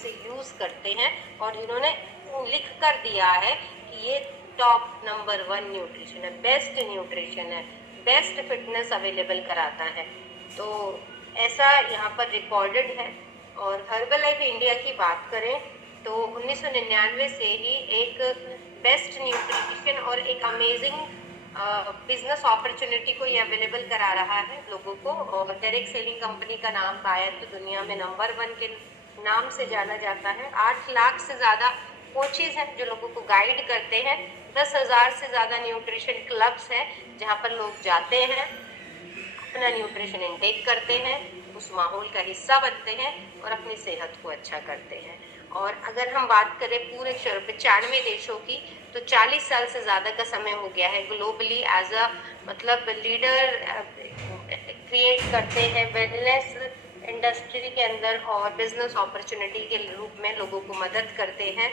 इसे यूज करते हैं और इन्होंने लिख कर दिया है कि ये टॉप नंबर 1 न्यूट्रिशन है, बेस्ट न्यूट्रिशन है, बेस्ट फिटनेस अवेलेबल कराता है। तो ऐसा यहाँ पर रिकॉर्डेड है। और हर्बल लाइफ इंडिया की बात करें तो 1999 से ही एक बेस्ट न्यूट्रिशन और एक अमेजिंग बिजनेस अपॉर्चुनिटी को ये अवेलेबल करा रहा है लोगों को। और डायरेक्ट सेलिंग कंपनी का नाम शायद तो दुनिया में नंबर 1 के नाम से जाना जाता है। 8 लाख से ज़्यादा कोचेज हैं जो लोगों को गाइड करते हैं। 10,000 से ज़्यादा न्यूट्रिशन क्लब्स हैं जहाँ पर लोग जाते हैं, अपना न्यूट्रिशन इनटेक करते हैं, उस माहौल का हिस्सा बनते हैं और अपनी सेहत को अच्छा करते हैं। और अगर हम बात करें पूरे 95 देशों की तो 40 साल से ज़्यादा का समय हो गया है ग्लोबली एज अ मतलब लीडर क्रिएट करते हैं वेलनेस इंडस्ट्री के अंदर और बिजनेस अपॉर्चुनिटी के रूप में लोगों को मदद करते हैं।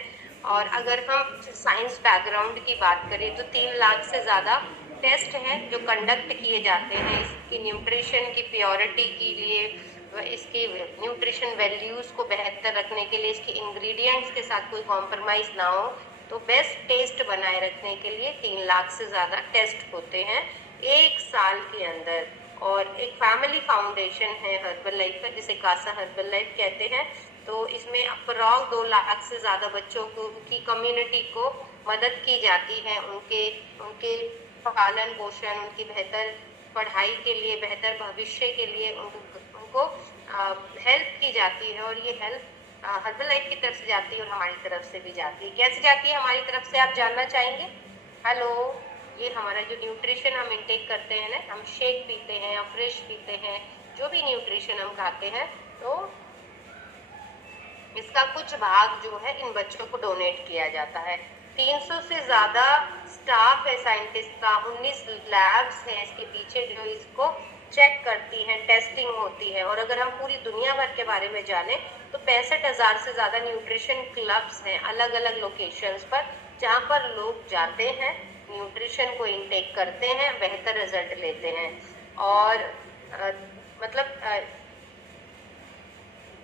और अगर हम साइंस बैकग्राउंड की बात करें तो 3 लाख से ज़्यादा टेस्ट हैं जो कंडक्ट किए जाते हैं इसकी न्यूट्रिशन की प्योरिटी के लिए, इसकी न्यूट्रिशन वैल्यूज़ को बेहतर रखने के लिए, इसके इंग्रेडिएंट्स के साथ कोई कॉम्प्रोमाइज़ ना हो, तो बेस्ट टेस्ट बनाए रखने के लिए 3 लाख से ज़्यादा टेस्ट होते हैं 1 साल के अंदर। और एक फैमिली फाउंडेशन है हर्बल लाइफ का जिसे कासा हर्बल लाइफ कहते हैं। तो इसमें अप्रॉक्स 2 लाख से ज़्यादा बच्चों को की कम्युनिटी को मदद की जाती है, उनके पालन पोषण, उनकी बेहतर पढ़ाई के लिए, बेहतर भविष्य के लिए उनको हेल्प की जाती है। और ये हेल्प हर्बल लाइफ की तरफ से जाती है और हमारी तरफ से भी जाती है। कैसे जाती है हमारी तरफ से, आप जानना चाहेंगे? हेलो, ये हमारा जो न्यूट्रिशन हम इंटेक करते हैं ना, हम शेक पीते हैं या फ्रेश पीते हैं, जो भी न्यूट्रिशन हम खाते हैं, तो इसका कुछ भाग जो है इन बच्चों को डोनेट किया जाता है। 300 से ज़्यादा स्टाफ है साइंटिस्ट का, 19 लैब्स हैं इसके पीछे जो इसको चेक करती हैं, टेस्टिंग होती है। और अगर हम पूरी दुनिया भर के बारे में जाने तो 65,000 से ज़्यादा न्यूट्रिशन क्लब्स हैं अलग अलग लोकेशंस पर, जहाँ पर लोग जाते हैं, न्यूट्रिशन को इनटेक करते हैं, बेहतर रिजल्ट लेते हैं। और मतलब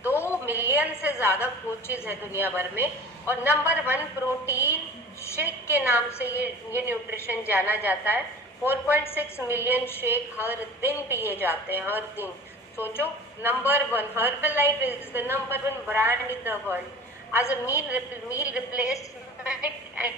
2 मिलियन से ज़्यादा कोचेज है दुनिया भर में। और नंबर 1 प्रोटीन शेक के नाम से ये न्यूट्रिशन जाना जाता है। 4.6 मिलियन शेक हर दिन पिए जाते हैं, हर दिन। सोचो, number 1 Herbalife is the number 1 brand in the world as a meal replacement and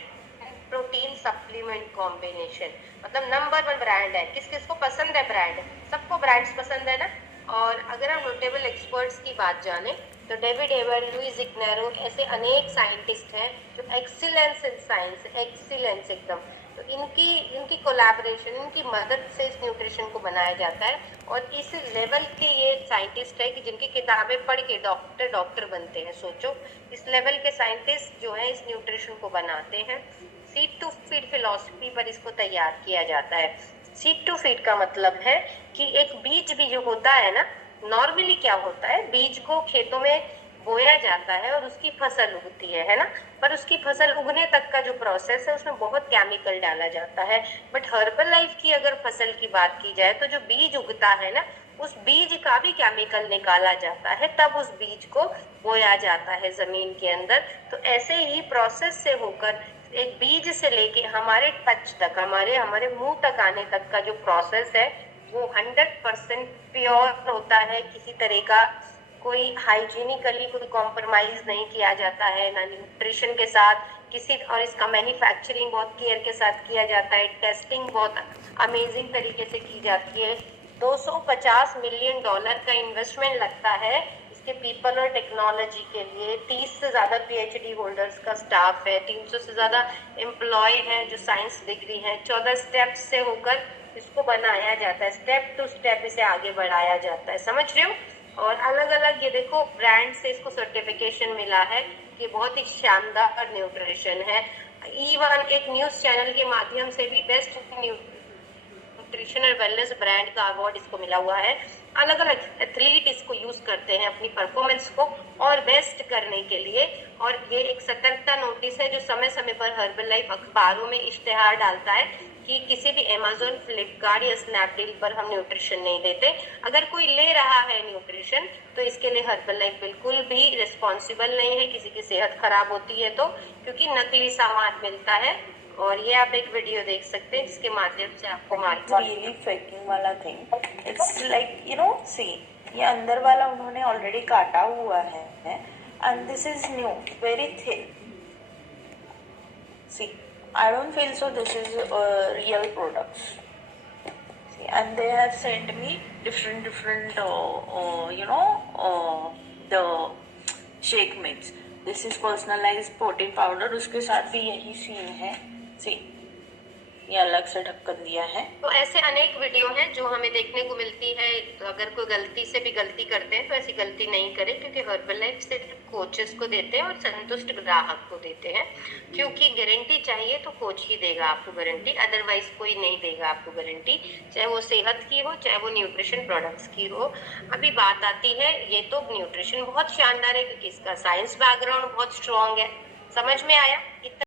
protein supplement combination. मतलब नंबर 1 ब्रांड है। किस किस को पसंद है ब्रांड? सबको ब्रांड्स पसंद है ना। और अगर हम नोटेबल एक्सपर्ट्स की बात जाने तो डेविड एवर, लुइस इग्नेरो, ऐसे अनेक साइंटिस्ट हैं जो एक्सीलेंस इन साइंस, एक्सीलेंस एकदम, तो इनकी कोलैबोरेशन, इनकी मदद से इस न्यूट्रिशन को बनाया जाता है। और इस लेवल के ये साइंटिस्ट है कि जिनकी किताबें पढ़ के डॉक्टर बनते हैं। सोचो, इस लेवल के साइंटिस्ट जो है इस न्यूट्रिशन को बनाते हैं। सीड टू फीड फिलॉसफी पर इसको तैयार किया जाता है। सीड टू फीड का मतलब है कि एक बीज भी जो होता है ना, नॉर्मली क्या होता है, बीज को खेतों में बोया जाता है और उसकी फसल उगती है ना। पर उसकी फसल उगने तक का जो प्रोसेस है उसमें बहुत केमिकल डाला जाता है। बट हर्बल लाइफ की अगर फसल की बात की जाए तो जो बीज उगता है ना, उस बीज का भी केमिकल निकाला जाता है, तब उस बीज को बोया जाता है जमीन के अंदर। तो ऐसे ही प्रोसेस से होकर एक बीज से लेके हमारे टच तक, हमारे मुंह तक आने तक का जो प्रोसेस है वो 100% प्योर होता है। किसी तरह का कोई हाइजीनिकली कोई कॉम्प्रोमाइज नहीं किया जाता है ना न्यूट्रिशन के साथ किसी। और इसका मैन्युफैक्चरिंग बहुत केयर के साथ किया जाता है, टेस्टिंग बहुत अमेजिंग तरीके से की जाती है। $250 मिलियन का इन्वेस्टमेंट लगता है इसके पीपल और टेक्नोलॉजी के लिए। 30 से ज़्यादा PhD होल्डर्स का स्टाफ है, 300 से ज़्यादा एम्प्लॉय हैं जो साइंस डिग्री हैं। 14 स्टेप्स से होकर इसको बनाया जाता है, स्टेप टू स्टेप इसे आगे बढ़ाया जाता है, समझ रहे हो। और अलग अलग ये देखो ब्रांड से इसको सर्टिफिकेशन मिला है, ये बहुत ही शानदार न्यूट्रिशन है। इवन एक न्यूज़ चैनल के माध्यम से भी बेस्ट न्यूट्रिशन और वेलनेस ब्रांड का अवार्ड इसको मिला हुआ है। अलग अलग एथलीट इसको यूज करते हैं अपनी परफॉर्मेंस को और बेस्ट करने के लिए। और ये एक सतर्कता नोटिस है जो समय समय पर हर्बल लाइफ अखबारों में इश्तेहार डालता है कि किसी भी अमेजोन, फ्लिपकार्ट या स्नैपडील पर हम न्यूट्रिशन नहीं देते। अगर कोई ले रहा है न्यूट्रिशन तो इसके लिए हर्बल लाइफ बिल्कुल भी रिस्पॉन्सिबल नहीं है, किसी की सेहत खराब होती है तो, क्योंकि नकली सामान मिलता है। और ये आप एक वीडियो देख सकते हैं जिसके माध्यम से आपको रियली फेकिंग वाला थिंग, इट्स लाइक सी ये अंदर वाला उन्होंने ऑलरेडी काटा हुआ है and this is new, very thin. See, I don't feel so this is real products. See, and they have sent me different the shake mix. This is personalized protein powder, उसके साथ भी यही scene है। See, ये अलग से ढक्कन दिया है। तो ऐसे अनेक वीडियो हैं जो हमें देखने को मिलती है। तो अगर कोई गलती से भी गलती करते हैं तो ऐसी गलती नहीं करें, क्योंकि हर्बल लाइफ सिर्फ कोचेस को देते हैं और संतुष्ट ग्राहक को देते हैं, क्योंकि गारंटी चाहिए तो कोच ही देगा आपको गारंटी, अदरवाइज कोई नहीं देगा आपको गारंटी, चाहे वो सेहत की हो चाहे वो न्यूट्रिशन प्रोडक्ट्स की हो। अभी बात आती है, ये तो न्यूट्रिशन बहुत शानदार है क्योंकि इसका साइंस बैकग्राउंड बहुत स्ट्रॉन्ग है, समझ में आया।